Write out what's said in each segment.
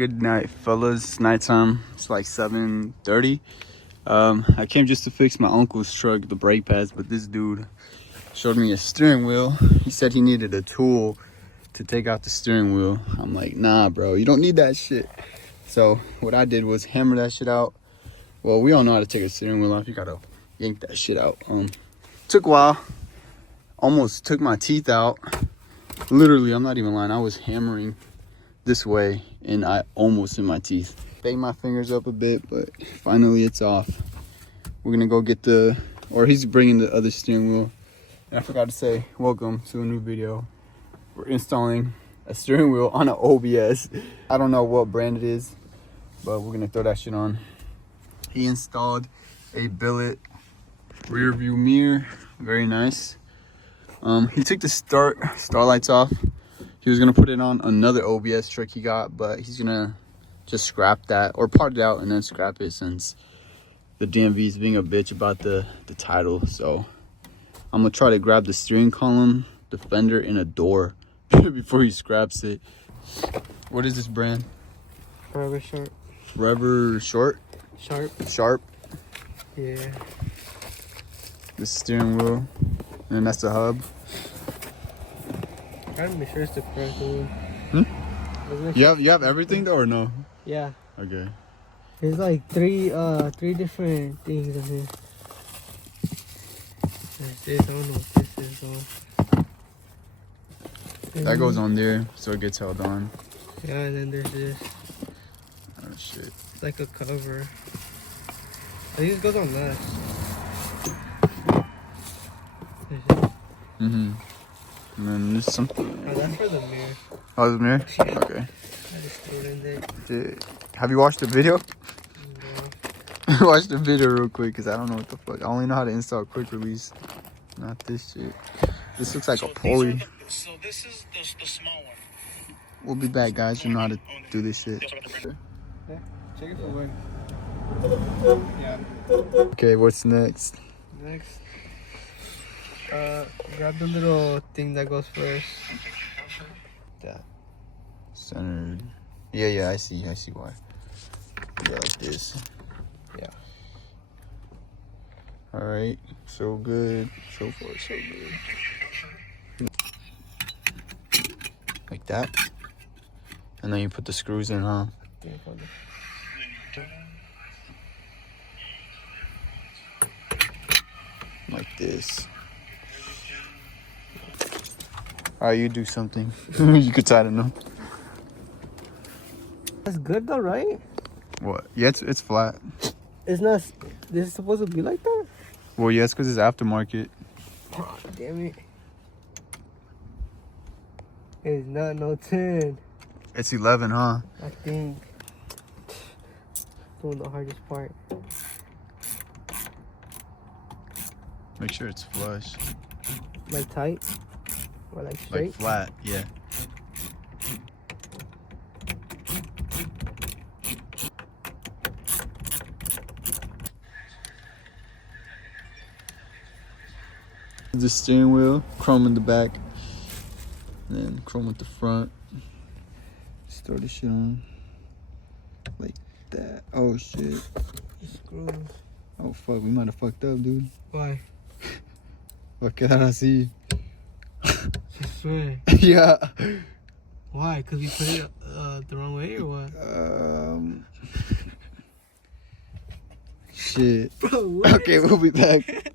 Good night, fellas. It's nighttime. It's like 7:30. I came just to fix my uncle's truck, the brake pads, but this dude showed me a steering wheel. He said he needed a tool to take out the steering wheel. I'm like, nah, bro, you don't need that shit. So what I did was hammer that shit out. Well, we all know how to take a steering wheel off. You gotta yank that shit out. Took a while. Almost took my teeth out. Literally, I'm not even lying. I was hammering this way and I almost in my teeth. Banged my fingers up a bit, but finally it's off. We're gonna go get he's bringing the other steering wheel. And I forgot to say, welcome to a new video. We're installing a steering wheel on an OBS. I don't know what brand it is, but we're gonna throw that shit on. He installed a billet rear view mirror, very nice. He took the starlights off. He was gonna put it on another OBS truck he got, but he's gonna just scrap that or part it out and then scrap it since the DMV is being a bitch about the title. So I'm gonna try to grab the steering column, the fender, and a door before he scraps it. What is this brand? Forever Sharp. Forever Short? Sharp. Yeah. The steering wheel, and that's the hub. Gotta make sure it's the correct one. You have everything though or no? Yeah. Okay. There's like three different things in here. There's this, I don't know what this is on. That goes on there so it gets held on. Yeah, and then there's this. Oh shit. It's like a cover. I think this goes on last. There's this. And then there's something. Oh, that's for the mirror. Oh, the mirror? Yeah. Okay. I just threw it in there. Dude, have you watched the video? No. Watch the video real quick because I don't know what the fuck. I only know how to install quick release. Not this shit. This looks like a pulley. So this is the small one. We'll be back, guys. You know how to do this shit. Yeah, check it for one. Yeah. Okay, what's next? Next. Grab the little thing that goes first. That. Centered. Yeah, I see why. Yeah, like this. Yeah. Alright, so good. So far, so good. Like that. And then you put the screws in, huh? Yeah, probably. Like this. Alright, you do something. You could tighten them. That's good though, right? What? Yeah, it's flat. It's not. This is supposed to be like that? Well, yeah, it's because it's aftermarket. Oh, damn it. It's not no 10. It's 11, huh? I think. Doing the hardest part. Make sure it's flush. Like tight? Or like straight? Like flat, yeah. The steering wheel, chrome in the back, and then chrome at the front. Just throw this shit on like that. Oh shit. Screws. Oh fuck, we might have fucked up, dude. Why? Fuck it, I see. I swear. Yeah. Why? Cause we put it the wrong way or what? Shit. Bro, what? Okay, we'll be back.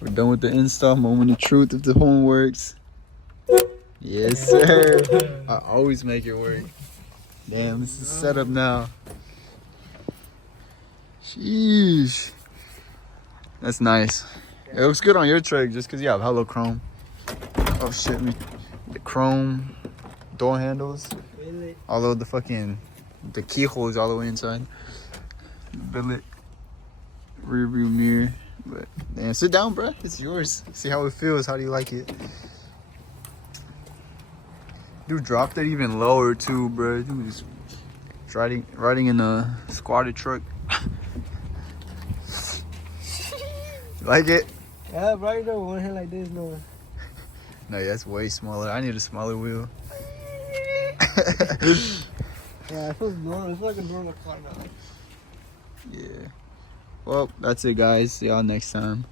We're done with the install. Moment of truth if the horn works. Yes, sir. I always make it work. Damn, this is set up now. Sheesh. That's nice. It looks good on your truck just because you have hella chrome. Oh shit, the chrome door handles. Really? Although the keyhole is all the way inside. Billet, rear view mirror. But damn, sit down, bro. It's yours. See how it feels. How do you like it? Dude, dropped it even lower too, bro. Dude was riding in a squatted truck. You like it? Yeah, right there. One hand like this, no. No, that's way smaller. I need a smaller wheel. Yeah, it feels normal. It's like a normal car now. Yeah. Well, that's it, guys. See y'all next time.